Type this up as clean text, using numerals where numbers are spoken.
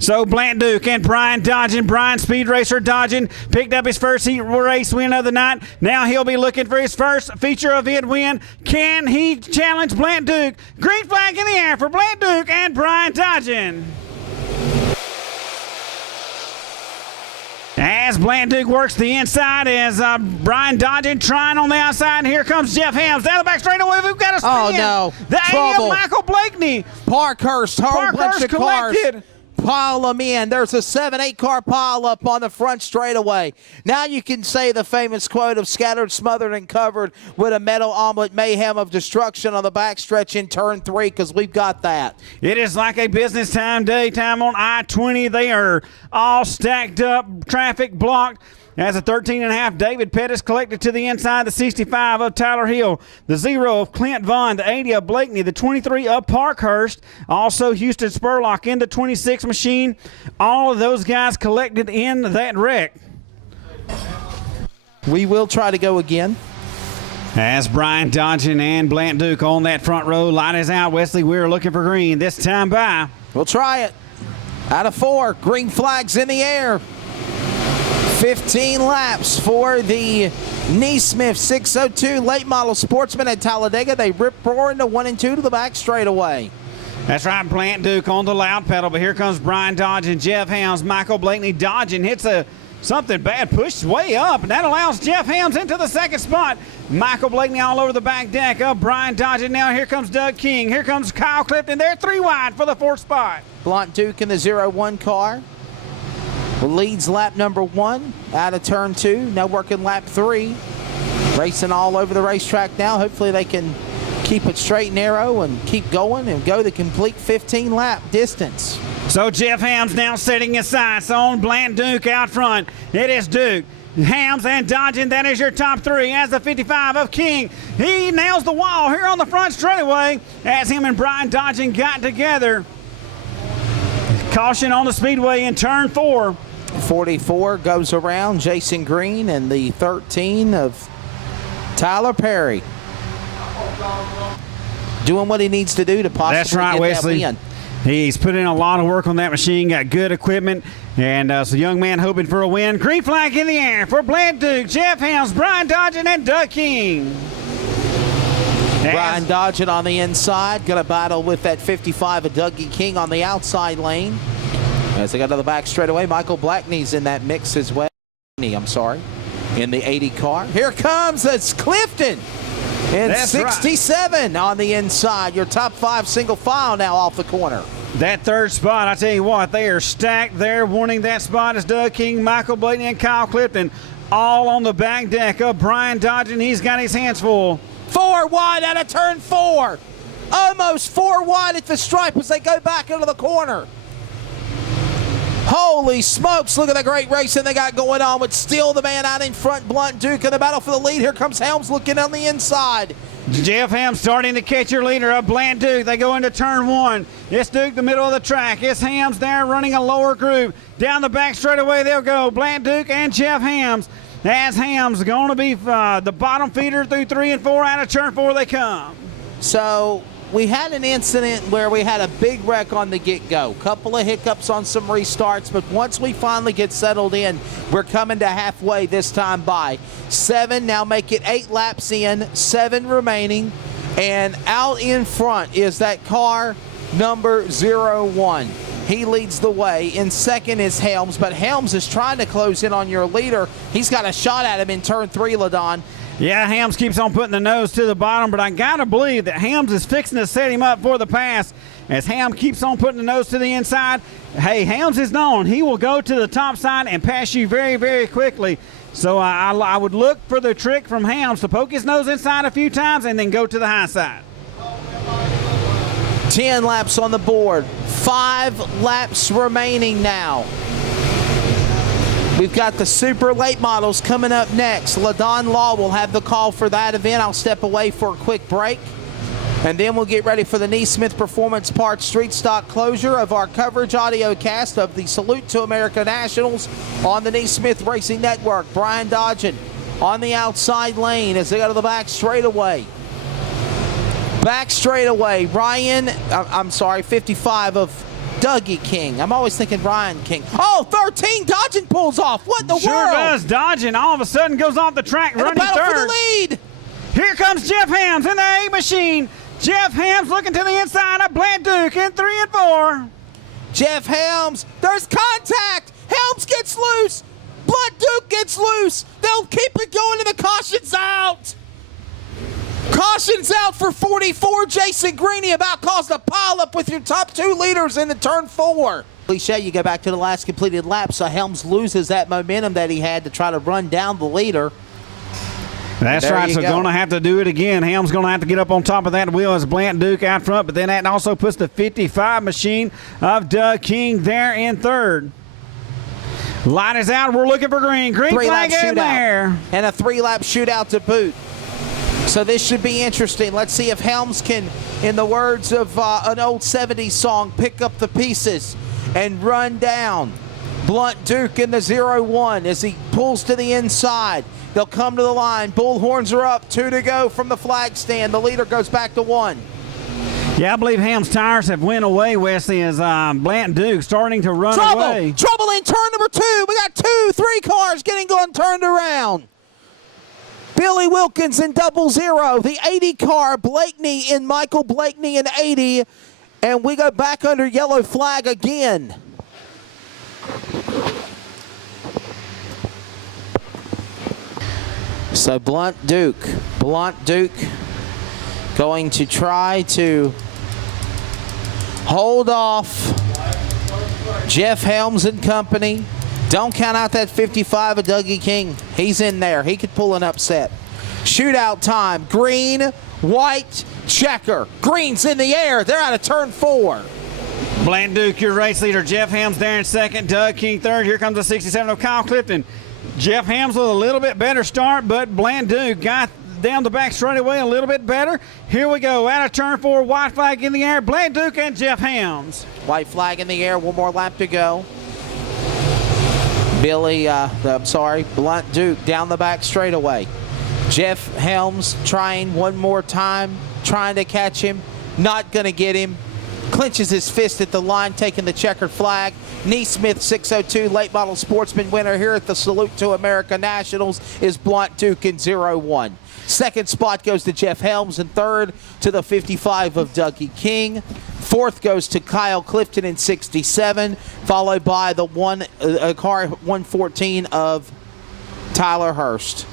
So Blant Duke and Brian dodging. Brian, speed racer, dodging. Picked up his first heat race win of the night. Now he'll be looking for his first feature event win. Can he challenge Blant Duke? Green flag in the air for Blant Duke and Brian dodging. As Blant Duke works the inside, as Brian dodging, trying on the outside. And here comes Jeff Hams down the back straightaway. We've got a spin. Oh, no. The Trouble. 80 of Michael Blakeney. Parkhurst, whole bunch of cars. Collected. Pile them in. There's a 7-8 car pile up on the front straightaway. Now you can say the famous quote of scattered, smothered, and covered with a metal omelet mayhem of destruction on the backstretch in turn 3, because we've got that. It is like a business time, daytime on I-20. They are all stacked up, traffic blocked. As a 13.5, David Pettis collected to the inside, the 65 of Tyler Hill, the 0 of Clint Vaughn, the 80 of Blakeney, the 23 of Parkhurst, also Houston Spurlock in the 26 machine. All of those guys collected in that wreck. We will try to go again. As Brian dodging and Blant Duke on that front row. Light is out, Wesley. We're looking for green. This time by. We'll try it. Out of 4, green flags in the air. 15 laps for the NeSmith 602 late model Sportsman at Talladega. They rip roaring to 1 and 2 to the back straightaway. That's right, Blant Duke on the loud pedal, but here comes Brian dodging, Jeff Hams, Michael Blakeney dodging, hits something bad, pushed way up, and that allows Jeff Hams into the second spot. Michael Blakeney all over the back deck of Brian dodging. Now here comes Doug King, here comes Kyle Clifton. They're 3 wide for the 4th spot. Blant Duke in the 01 car. Leads lap number 1 out of turn 2. Now working lap 3. Racing all over the racetrack now. Hopefully they can keep it straight and narrow and keep going and go the complete 15 lap distance. So Jeff Hams now setting his sights on Blant Duke out front. It is Duke, Hams, and dodging. That is your top 3 as the 55 of King. He nails the wall here on the front straightaway as him and Brian dodging got together. Caution on the speedway in turn 4. 44 goes around Jason Green, and the 13 of Tyler Perry doing what he needs to do to possibly That's right, get Wesley. that win. He's put in a lot of work on that machine, got good equipment, and so young man hoping for a win. Green flag in the air for Blant Duke, Jeff Hams, Brian dodging, and Doug King. Brian dodging on the inside, going to battle with that 55 of Dougie King on the outside lane. As they go to the back straightaway, Michael Blakeney's in that mix as well. I'm sorry, in the 80 car. Here comes it's Clifton in 67 on the inside. Your top 5 single file now off the corner. That 3rd spot, I tell you what, they are stacked there. Wanting that spot is Doug King, Michael Blakeney, and Kyle Clifton, all on the back deck of Brian dodging. He's got his hands full. 4 wide out of turn 4. Almost 4 wide at the stripe as they go back into the corner. Holy smokes, look at the great racing they got going on with still the man out in front, Blant Duke in the battle for the lead. Here comes Helms looking on the inside. Jeff Hams starting to catch your leader of Blant Duke. They go into turn 1. It's Duke the middle of the track. It's Hams there running a lower groove. Down the back straightaway they'll go. Blant Duke and Jeff Hams. As Hams going to be the bottom feeder through 3 and 4. Out of turn 4 they come. So we had an incident where we had a big wreck on the get-go. Couple of hiccups on some restarts, but once we finally get settled in, we're coming to halfway this time by. 7, now make it 8 laps in, 7 remaining, and out in front is that car number 01. He leads the way. In second is Helms, but Helms is trying to close in on your leader. He's got a shot at him in turn 3, LaDon. Yeah, Hams keeps on putting the nose to the bottom, but I got to believe that Hams is fixing to set him up for the pass as Hams keeps on putting the nose to the inside. Hey, Hams is known. He will go to the top side and pass you very, very quickly. So I would look for the trick from Hams to poke his nose inside a few times and then go to the high side. 10 laps on the board. 5 laps remaining now. We've got the super late models coming up next. LaDon Law will have the call for that event. I'll step away for a quick break. And then we'll get ready for the NeSmith Performance Parts Street Stock closure of our coverage audio cast of the Salute to America Nationals on the NeSmith Racing Network. Brian dodging on the outside lane as they go to the back straightaway. Back straightaway, 55 of Dougie King. I'm always thinking Ryan King. Oh, 13 dodging pulls off. What in the Sure world? does. Dodging all of a sudden goes off the track, And running the battle third. for the lead. Here comes Jeff Hams in the A machine. Jeff Hams looking to the inside of Blant Duke in 3 and 4. Jeff Helms, there's contact. Helms gets loose. Blunt Duke gets loose. They'll keep it going and the caution's out. Caution's out for 44. Jason Greeny about caused a pileup with your top 2 leaders in the turn 4. Cliche, you go back to the last completed lap, so Helms loses that momentum that he had to try to run down the leader. That's There right, you so go. going to have to do it again. Helm's going to have to get up on top of that wheel as Blant Duke out front, but then that also puts the 55 machine of Doug King there in third. Light is out. We're looking for green. Green 3-lap flag in there. And a 3-lap shootout to boot. So this should be interesting. Let's see if Helms can, in the words of an old 70s song, pick up the pieces and run down Blunt Duke in the 0-1 as he pulls to the inside. They'll come to the line. Bullhorns are up. 2 to go from the flag stand. The leader goes back to 1. Yeah, I believe Helm's tires have went away, Wesley, as Blant Duke starting to run away. Trouble in turn number 2. We got 2-3 cars getting turned around. Billy Wilkins in 00. The 80 car, Blakeney in Michael Blakeney in 80. And we go back under yellow flag again. So Blunt Duke going to try to hold off Jeff Helms and company. Don't count out that 55 of Dougie King. He's in there. He could pull an upset. Shootout time. Green, white, checker. Green's in the air. They're out of turn 4. Blant Duke, your race leader. Jeff Helms there in second. Doug King third. Here comes the 67 of Kyle Clifton. Jeff Helms with a little bit better start, but Blant Duke got down the back straightaway a little bit better. Here we go. Out of turn 4. White flag in the air. Blant Duke and Jeff Helms. White flag in the air. 1 more lap to go. Blunt Duke down the back straightaway. Jeff Helms trying one more time, trying to catch him, not going to get him. Clenches his fist at the line, taking the checkered flag. NeSmith 602 late model Sportsman winner here at the Salute to America Nationals is Blunt Duke in 0-1. Second spot goes to Jeff Helms, and third to the 55 of Dougie King. Fourth goes to Kyle Clifton in 67, followed by the car 114 of Tyler Hurst.